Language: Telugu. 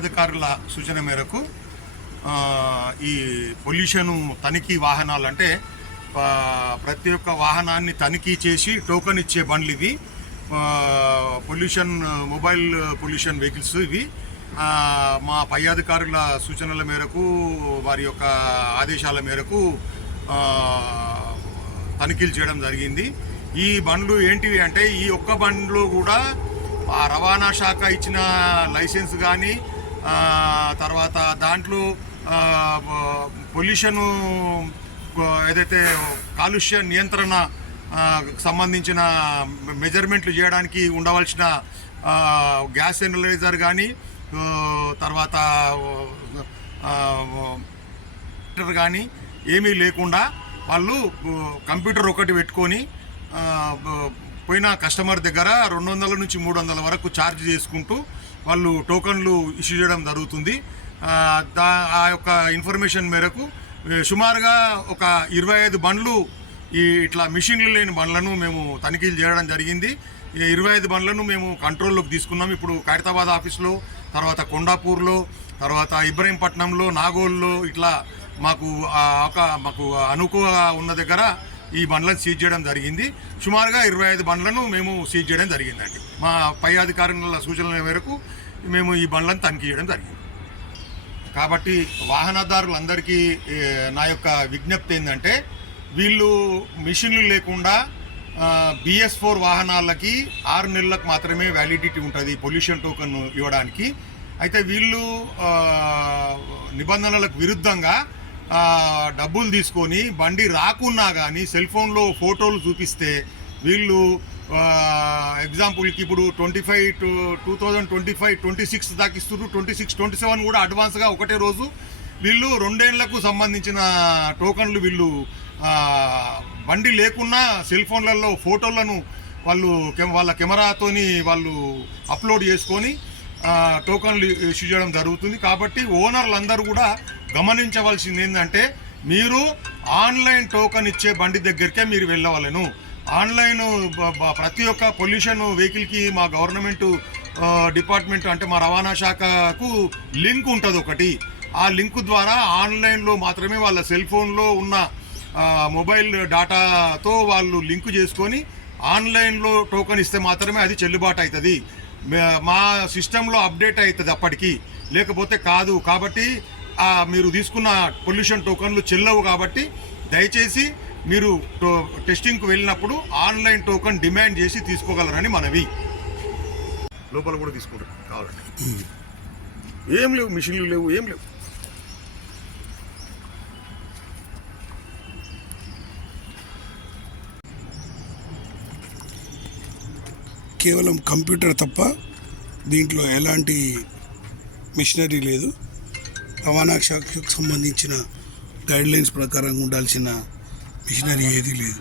అధికారుల సూచన మేరకు ఈ పొల్యూషన్ తనిఖీ వాహనాలు అంటే ప్రతి ఒక్క వాహనాన్ని తనిఖీ చేసి టోకెన్ ఇచ్చే బండ్లు ఇవి. పొల్యూషన్ మొబైల్ పొల్యూషన్ వెహికల్స్ ఇవి. మా పై అధికారుల సూచనల మేరకు వారి యొక్క ఆదేశాల మేరకు తనిఖీలు చేయడం జరిగింది. ఈ బండ్లు ఏంటివి అంటే ఈ ఒక్క బండ్లు కూడా ఆ రవాణా శాఖ ఇచ్చిన లైసెన్స్ కానీ తర్వాత దాంట్లో పొల్యూషను ఏదైతే కాలుష్య నియంత్రణ సంబంధించిన మెజర్మెంట్లు చేయడానికి ఉండవలసిన గ్యాస్ ఎనలైజర్ కానీ తర్వాత కానీ ఏమీ లేకుండా వాళ్ళు కంప్యూటర్ ఒకటి పెట్టుకొని పోయిన కస్టమర్ దగ్గర 200 నుంచి 300 వరకు ఛార్జ్ చేసుకుంటూ వాళ్ళు టోకన్లు ఇష్యూ చేయడం జరుగుతుంది. ఆ యొక్క ఇన్ఫర్మేషన్ మేరకు సుమారుగా ఒక 25 బండ్లు ఇట్లా మిషన్లు లేని బండ్లను మేము తనిఖీలు చేయడం జరిగింది. ఈ 25 బండ్లను మేము కంట్రోల్లోకి తీసుకున్నాం. ఇప్పుడు ఖైరతాబాద్ ఆఫీస్లో, తర్వాత కొండాపూర్లో, తర్వాత ఇబ్రహీంపట్నంలో, నాగోల్లో ఇట్లా మాకు అనుకువగా ఉన్న దగ్గర ఈ బండ్లను సీజ్ చేయడం జరిగింది. సుమారుగా 25 బండ్లను మేము సీజ్ చేయడం జరిగిందండి. మా పై అధికారుల సూచనల మేరకు మేము ఈ బండ్లను తనిఖీ చేయడం జరిగింది. కాబట్టి వాహనదారులందరికీ నా యొక్క విజ్ఞప్తి ఏంటంటే వీళ్ళు మిషన్లు లేకుండా BS4 వాహనాలకి 6 నెలలకు మాత్రమే వ్యాలిడిటీ ఉంటుంది పొల్యూషన్ టోకెన్ ఇవ్వడానికి. అయితే వీళ్ళు నిబంధనలకు విరుద్ధంగా డబ్బులు తీసుకొని బండి రాకున్నా కానీ సెల్ ఫోన్లో ఫోటోలు చూపిస్తే వీళ్ళు ఎగ్జాంపుల్కి ఇప్పుడు 2025-26 దాకా ఇస్తున్నారు. 26-27 కూడా అడ్వాన్స్గా ఒకటే రోజు వీళ్ళు 2 ఏళ్లకు సంబంధించిన టోకన్లు వీళ్ళు బండి లేకున్నా సెల్ ఫోన్లలో ఫోటోలను వాళ్ళు వాళ్ళ కెమెరాతోని వాళ్ళు అప్లోడ్ చేసుకొని టోకన్లు ఇష్యూ చేయడం జరుగుతుంది. కాబట్టి ఓనర్లందరూ కూడా గమనించవలసింది ఏంటంటే మీరు ఆన్లైన్ టోకన్ ఇచ్చే బండి దగ్గరికే మీరు వెళ్ళవలను. ఆన్లైన్ ప్రతి ఒక్క పొల్యూషన్ వెహికల్కి మా గవర్నమెంట్ డిపార్ట్మెంట్ అంటే మా రవాణా శాఖకు లింక్ ఉంటుంది ఒకటి. ఆ లింక్ ద్వారా ఆన్లైన్లో మాత్రమే వాళ్ళ సెల్ ఫోన్లో ఉన్న మొబైల్ డేటాతో వాళ్ళు లింక్ చేసుకొని ఆన్లైన్లో టోకెన్ ఇస్తే మాత్రమే అది చెల్లుబాటు అవుతుంది. మా సిస్టంలో అప్డేట్ అవుతుంది అప్పటికి, లేకపోతే కాదు. కాబట్టి మీరు తీసుకున్న పొల్యూషన్ టోకన్లు చెల్లవు. కాబట్టి దయచేసి మీరు టెస్టింగ్కి వెళ్ళినప్పుడు ఆన్లైన్ టోకన్ డిమాండ్ చేసి తీసుకోగలరని మనవి. లోపల కూడా తీసుకుంటారు కావాలంటే. ఏం లేవు, మిషన్లు లేవు, ఏం లేవు. కేవలం కంప్యూటర్ తప్ప దీంట్లో ఎలాంటి మిషనరీ లేదు. రవాణా శాఖకు సంబంధించిన గైడ్లైన్స్ ప్రకారం ఉండాల్సిన మిషనరీ ఏదీ లేదు.